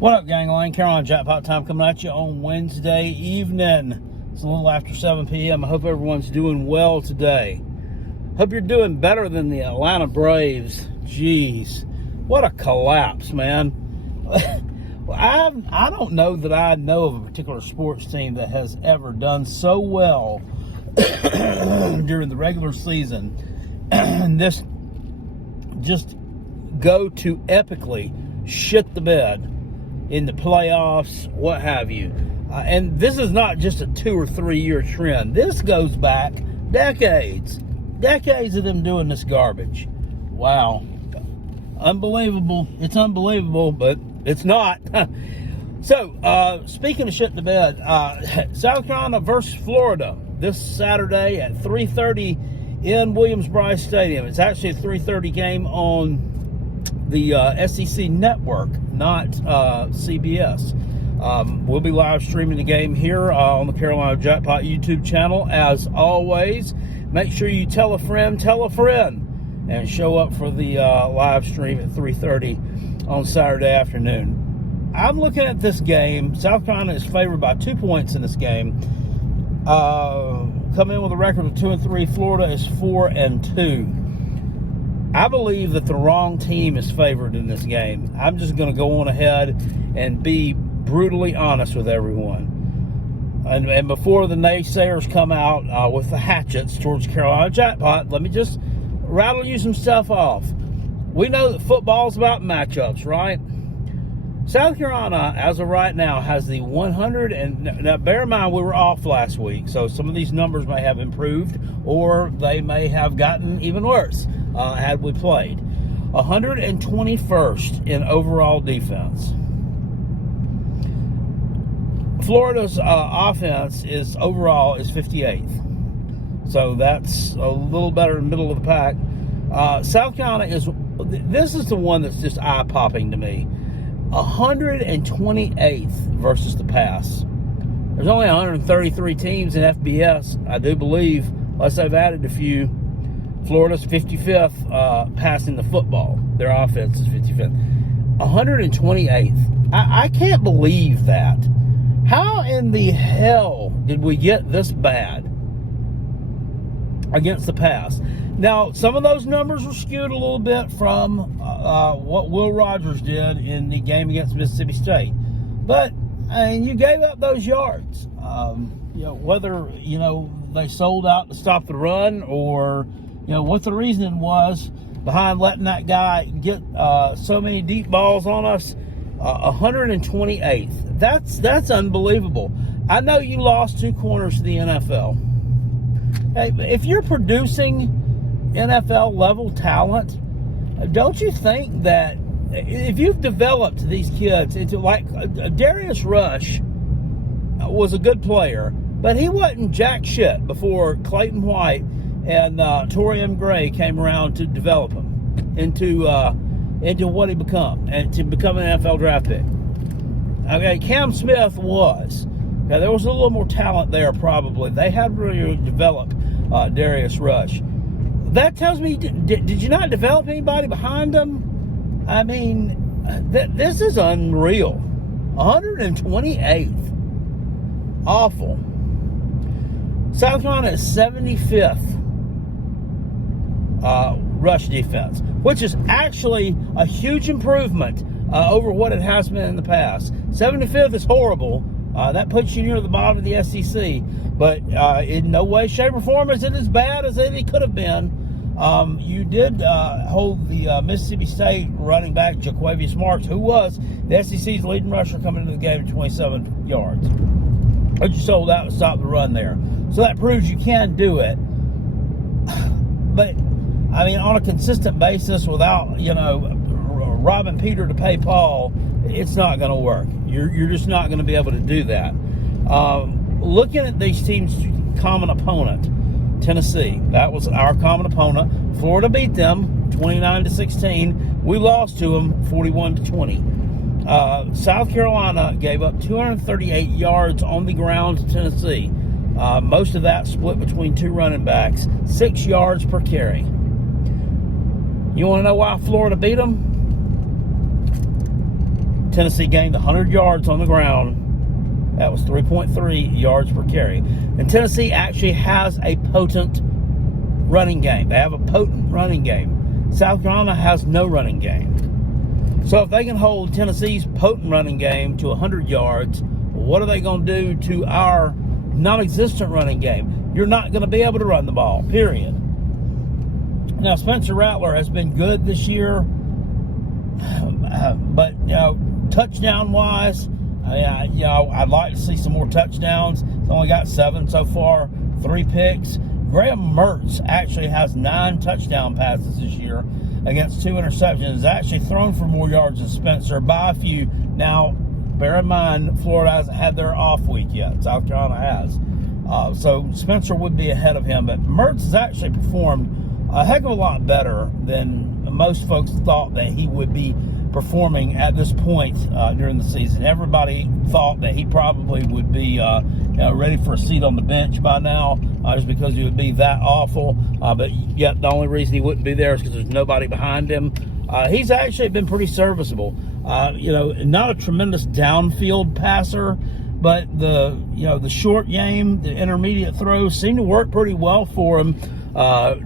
What up, gangland? Carolina Jackpot time coming at you on Wednesday evening. It's a little after 7 p.m. I hope everyone's doing well today. Hope you're doing better than the Atlanta Braves. Jeez, what a collapse, man. I don't know that I know of a particular sports team that has ever done so well during the regular season and this just go to epically shit the bed in the playoffs, what have you. And this is not just a 2 or 3 year trend. This goes back decades. Decades of them doing this garbage. Wow. Unbelievable. It's unbelievable, but it's not. So, speaking of shit the bed, South Carolina versus Florida this Saturday at 3:30 in Williams-Brice Stadium. It's actually a 3:30 game on the SEC network, not CBS. We'll be live streaming the game here on the Carolina Jackpot YouTube channel. As always, make sure you tell a friend, and show up for the live stream at 3:30 on Saturday afternoon. I'm looking at this game. South Carolina is favored by 2 points in this game. Coming in with a record of 2-3. Florida is 4-2. I believe that the wrong team is favored in this game. I'm just going to go on ahead and be brutally honest with everyone. And before the naysayers come out with the hatchets towards Carolina Jackpot, let me just rattle you some stuff off. We know that football is about matchups, right? South Carolina, as of right now, has the 100, and now bear in mind we were off last week, so some of these numbers may have improved, or they may have gotten even worse had we played. 121st in overall defense. Florida's offense is 58th, so that's a little better in the middle of the pack. South Carolina this is the one that's just eye-popping to me. 128th versus the pass. There's only 133 teams in FBS, I do believe, unless they've added a few. Florida's 55th passing the football. Their offense is 55th. 128th. I can't believe that. How in the hell did we get this bad against the pass? Now, some of those numbers were skewed a little bit from what Will Rogers did in the game against Mississippi State. But, you gave up those yards. Whether, they sold out to stop the run or, what the reason was behind letting that guy get so many deep balls on us. 128th. That's unbelievable. I know you lost 2 corners to the NFL. Hey, if you're producing NFL level talent, don't you think that if you've developed these kids into like Darius Rush was a good player, but he wasn't jack shit before Clayton White and Torian Gray came around to develop him into what he become and to become an NFL draft pick. Okay, Cam Smith was. Now, there was a little more talent there probably. They had really developed Darius Rush. That tells me, did you not develop anybody behind them? I mean, this is unreal. 128th. Awful. South Carolina is 75th rush defense, which is actually a huge improvement over what it has been in the past. 75th is horrible. That puts you near the bottom of the SEC, but in no way, shape, or form is it as bad as it could have been. You did hold the Mississippi State running back Jaquavius Marks, who was the SEC's leading rusher coming into the game at 27 yards. But you sold out to stop the run there. So that proves you can do it. But, I mean, on a consistent basis without, robbing Peter to pay Paul, it's not going to work. You're just not going to be able to do that. Looking at these teams' common opponent, Tennessee, that was our common opponent. Florida beat them 29-16. We lost to them 41-20. South Carolina gave up 238 yards on the ground to Tennessee. Most of that split between 2 running backs, 6 yards per carry. You want to know why Florida beat them? Tennessee gained 100 yards on the ground. That was 3.3 yards per carry. And Tennessee actually has a potent running game. They have a potent running game. South Carolina has no running game. So if they can hold Tennessee's potent running game to 100 yards, what are they going to do to our non-existent running game? You're not going to be able to run the ball, period. Now, Spencer Rattler has been good this year, but, touchdown-wise, I'd like to see some more touchdowns. He's only got 7 so far, 3 picks. Graham Mertz actually has 9 touchdown passes this year against 2 interceptions. He's actually thrown for more yards than Spencer by a few. Now, bear in mind, Florida hasn't had their off week yet. South Carolina has. So Spencer would be ahead of him. But Mertz has actually performed a heck of a lot better than most folks thought that he would be performing at this point during the season. Everybody thought that he probably would be ready for a seat on the bench by now, just because he would be that awful. But yet the only reason he wouldn't be there is because there's nobody behind him. He's actually been pretty serviceable. Not a tremendous downfield passer, but the short game, the intermediate throws seem to work pretty well for him.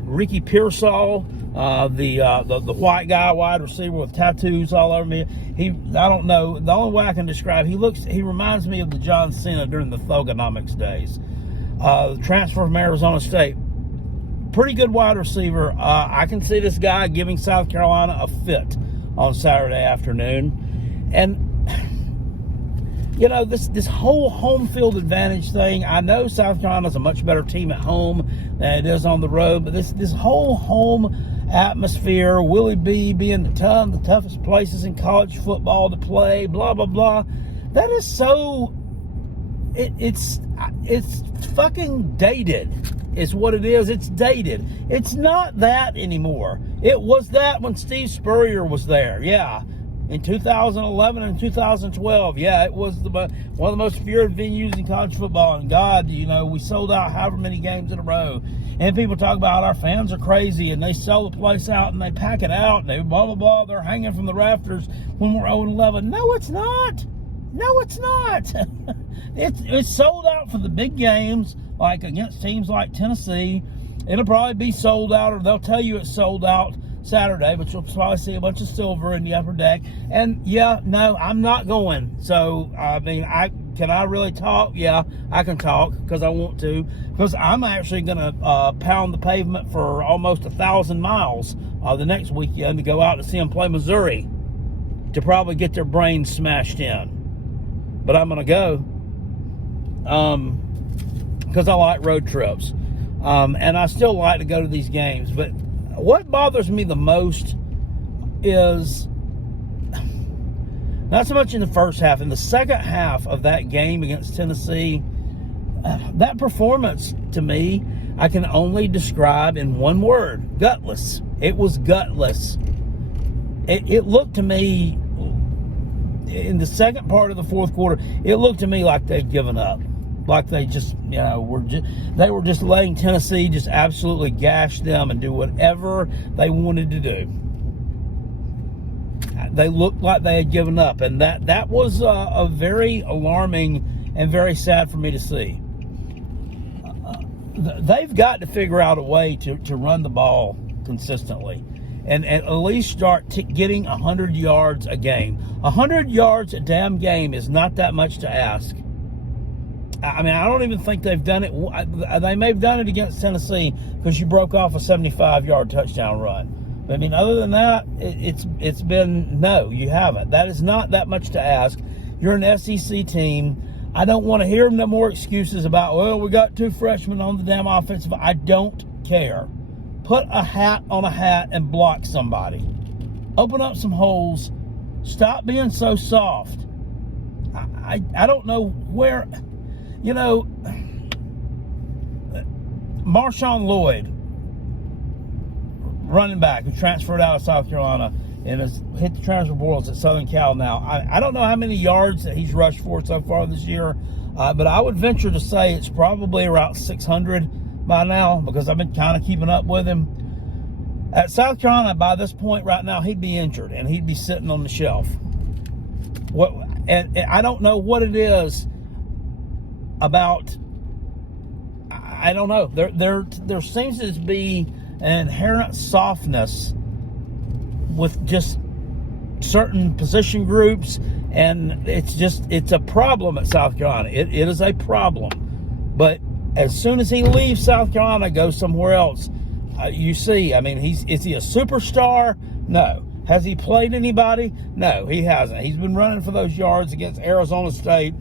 Ricky Pearsall, the white guy, wide receiver with tattoos all over me. I don't know. The only way I can describe, he reminds me of the John Cena during the Thugonomics days. The transfer from Arizona State. Pretty good wide receiver. I can see this guy giving South Carolina a fit on Saturday afternoon. And, this whole home field advantage thing, I know South Carolina's a much better team at home than it is on the road, but this whole home atmosphere, Willie B being the toughest places in college football to play, blah, blah, blah, that is so, it's fucking dated is what it is. It's dated. It's not that anymore. It was that when Steve Spurrier was there. Yeah. In 2011 and 2012, it was one of the most feared venues in college football. And God, we sold out however many games in a row. And people talk about our fans are crazy and they sell the place out and they pack it out and they blah, blah, blah. They're hanging from the rafters when we're 0-11. No, it's not. No, it's not. It's sold out for the big games, like against teams like Tennessee. It'll probably be sold out, or they'll tell you it's sold out Saturday, but you'll probably see a bunch of silver in the upper deck. And no, I'm not going. So can I really talk? Yeah, I can talk because I want to. Because I'm actually going to pound the pavement for almost 1,000 miles the next weekend to go out to see them play Missouri, to probably get their brains smashed in. But I'm going to go because I like road trips, and I still like to go to these games. But what bothers me the most is not so much in the first half. In the second half of that game against Tennessee, that performance, to me, I can only describe in one word: gutless. It was gutless. It looked to me, in the second part of the fourth quarter, it looked to me like they'd given up. Like they just, they were just letting Tennessee just absolutely gash them and do whatever they wanted to do. They looked like they had given up, and that was a very alarming and very sad for me to see. They've got to figure out a way to run the ball consistently and at least start getting 100 yards a game. 100 yards a damn game is not that much to ask. I mean, I don't even think they've done it. They may have done it against Tennessee because you broke off a 75-yard touchdown run. But, I mean, other than that, it's been, no, you haven't. That is not that much to ask. You're an SEC team. I don't want to hear no more excuses about, well, we got 2 freshmen on the damn offensive. I don't care. Put a hat on a hat and block somebody. Open up some holes. Stop being so soft. I don't know where... Marshawn Lloyd, running back, who transferred out of South Carolina and has hit the transfer portal at Southern Cal now. I don't know how many yards that he's rushed for so far this year, but I would venture to say it's probably around 600 by now, because I've been kind of keeping up with him. At South Carolina, by this point right now, he'd be injured and he'd be sitting on the shelf. and I don't know what it is about. I don't know. There seems to be an inherent softness with just certain position groups, and it's a problem at South Carolina. It is a problem. But as soon as he leaves South Carolina, goes somewhere else, you see, I mean, is he a superstar? No. Has he played anybody? No, he hasn't. He's been running for those yards against Arizona State,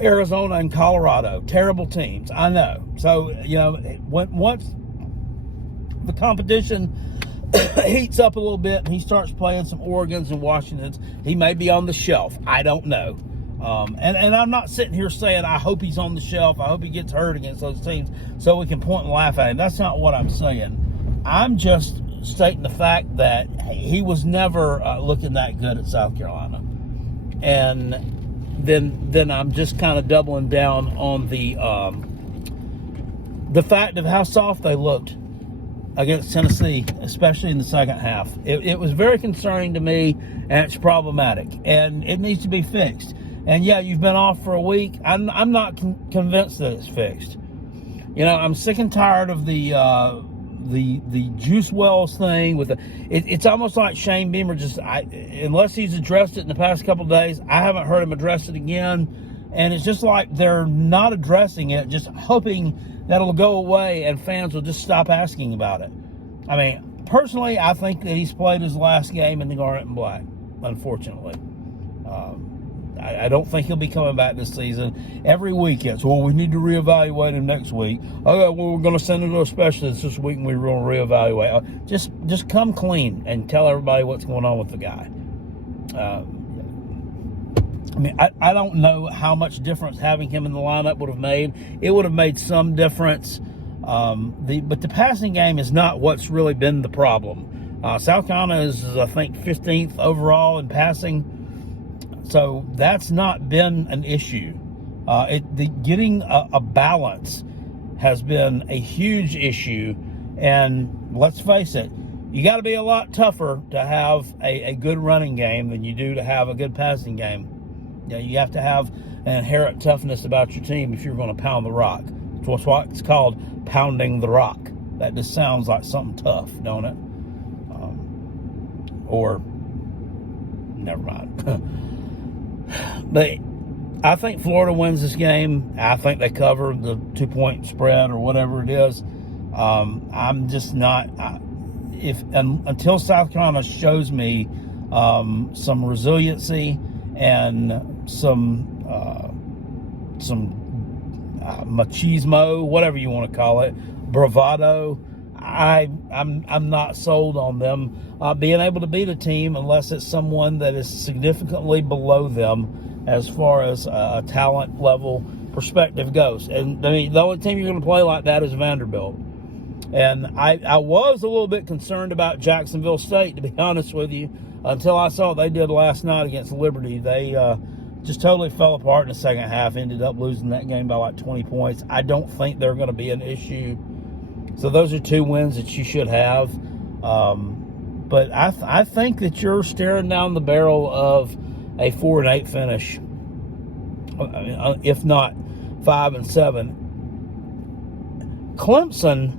Arizona, and Colorado. Terrible teams, I know. So, once the competition heats up a little bit and he starts playing some Oregons and Washingtons, he may be on the shelf. I don't know. And I'm not sitting here saying I hope he's on the shelf. I hope he gets hurt against those teams so we can point and laugh at him. That's not what I'm saying. I'm just stating the fact that he was never looking that good at South Carolina. And then I'm just kind of doubling down on the fact of how soft they looked against Tennessee, especially in the second half. It was very concerning to me, and it's problematic, and it needs to be fixed. And yeah, you've been off for a week. I'm not convinced that it's fixed. I'm sick and tired of the Juice Wells thing. It's almost like Shane Beamer unless he's addressed it in the past couple of days, I haven't heard him address it again. And it's just like they're not addressing it, just hoping that it'll go away and fans will just stop asking about it. I mean, personally, I think that he's played his last game in the Garnet and Black, unfortunately. I don't think he'll be coming back this season. Every week it's, we need to reevaluate him next week. Okay, we're going to send him to a specialist this week and we're going to reevaluate. Just come clean and tell everybody what's going on with the guy. I don't know how much difference having him in the lineup would have made. It would have made some difference. But the passing game is not what's really been the problem. South Carolina is, I think, 15th overall in passing. So that's not been an issue. Getting a balance has been a huge issue. And let's face it, you got to be a lot tougher to have a good running game than you do to have a good passing game. You have to have an inherent toughness about your team if you're going to pound the rock. It's what it's called, pounding the rock. That just sounds like something tough, don't it? Or, never mind. But I think Florida wins this game. I think they cover the 2-point spread or whatever it is. I'm just not... until South Carolina shows me some resiliency and some machismo, whatever you want to call it, bravado, I'm not sold on them being able to beat a team unless it's someone that is significantly below them as far as a talent level perspective goes. And I mean, the only team you're going to play like that is Vanderbilt. And I was a little bit concerned about Jacksonville State, to be honest with you, until I saw what they did last night against Liberty. They just totally fell apart in the second half, ended up losing that game by like 20 points. I don't think they're going to be an issue. So those are 2 wins that you should have. But I think that you're staring down the barrel of a 4-8 finish, if not 5-7. Clemson,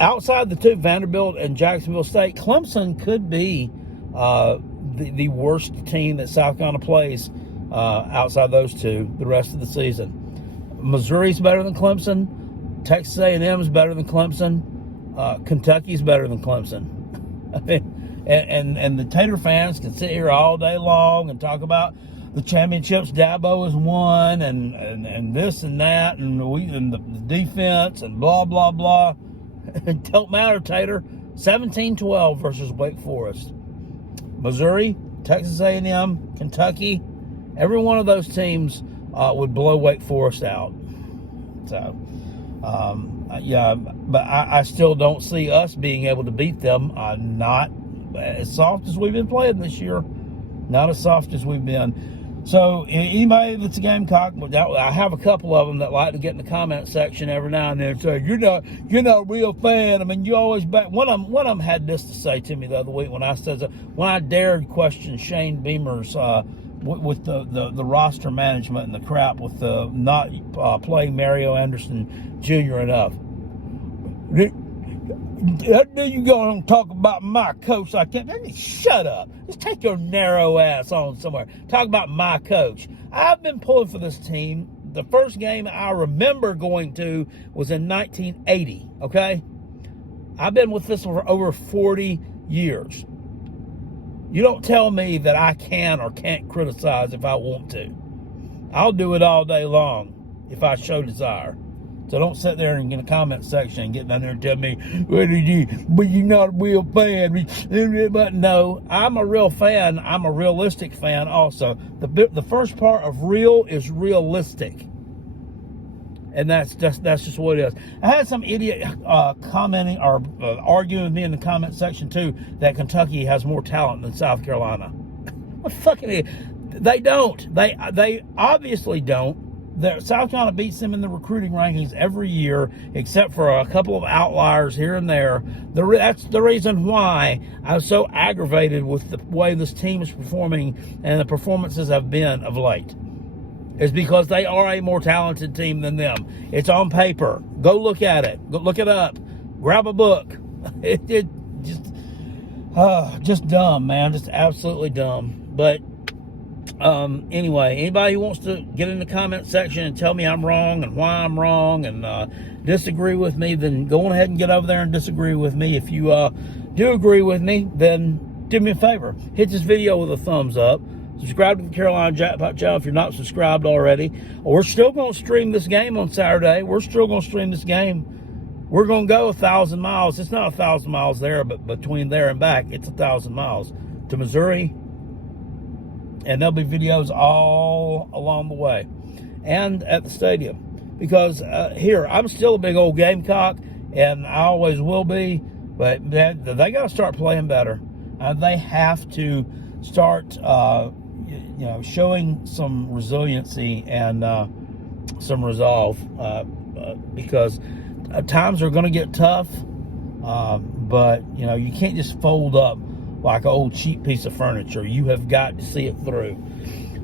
outside the 2, Vanderbilt and Jacksonville State, Clemson could be the worst team that South Carolina plays outside those 2 the rest of the season. Missouri's better than Clemson. Texas A&M is better than Clemson. Kentucky's better than Clemson. I mean, and the Tater fans can sit here all day long and talk about the championships Dabo has won and this and that and the defense and blah blah blah. It don't matter, Tater. 17-12 versus Wake Forest. Missouri, Texas A&M, Kentucky, every one of those teams would blow Wake Forest out. So, yeah, but I still don't see us being able to beat them. Not as soft as we've been playing this year. Not as soft as we've been. So anybody that's a Gamecock, I have a couple of them that like to get in the comment section every now and then and say, you're not a real fan. I mean, you always back. One of them had this to say to me the other week when I dared question Shane Beamer's with the roster management and the crap with the not playing Mario Anderson Jr. enough. Then you go and talk about my coach like that. Shut up. Just take your narrow ass on somewhere. Talk about my coach. I've been pulling for this team. The first game I remember going to was in 1980, okay? I've been with this for over 40 years. You don't tell me that I can or can't criticize if I want to. I'll do it all day long if I show desire. So don't sit there and get in the comment section and get down there and tell me, but you're not a real fan. But no, I'm a real fan. I'm a realistic fan also. The first part of real is realistic. And that's just what it is. I had some idiot commenting or arguing with me in the comment section too that Kentucky has more talent than South Carolina. What fucking idiot. They don't. They obviously don't. South Carolina beats them in the recruiting rankings every year, except for a couple of outliers here and there. That's the reason why I'm so aggravated with the way this team is performing and the performances have been of late. Is because they are a more talented team than them. It's on paper. Go look at it. Go look it up. Grab a book. It just dumb, man. Just absolutely dumb. But anyway, anybody who wants to get in the comment section and tell me I'm wrong and why I'm wrong and disagree with me, then go on ahead and get over there and disagree with me. If you do agree with me, then do me a favor. Hit this video with a thumbs up. Subscribe to the Carolina Jackpot channel if you're not subscribed already. We're still going to stream this game on Saturday. We're still going to stream this game. We're going to go 1,000 miles. It's not 1,000 miles there, but between there and back, it's 1,000 miles to Missouri. And there'll be videos all along the way and at the stadium. Because here, I'm still a big old Gamecock, and I always will be. But they got to start playing better. They have to start showing some resiliency and some resolve because times are going to get tough, but you can't just fold up like an old cheap piece of furniture. You have got to see it through.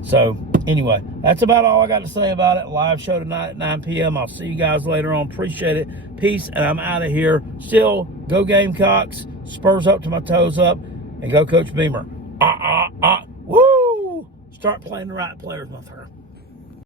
So anyway, that's about all I got to say about it. Live show tonight at 9 p.m. I'll see you guys later on. Appreciate it. Peace, and I'm out of here. Still, go Gamecocks. Spurs up to my toes up, and go Coach Beamer. Woo! Start playing the right players, my friend.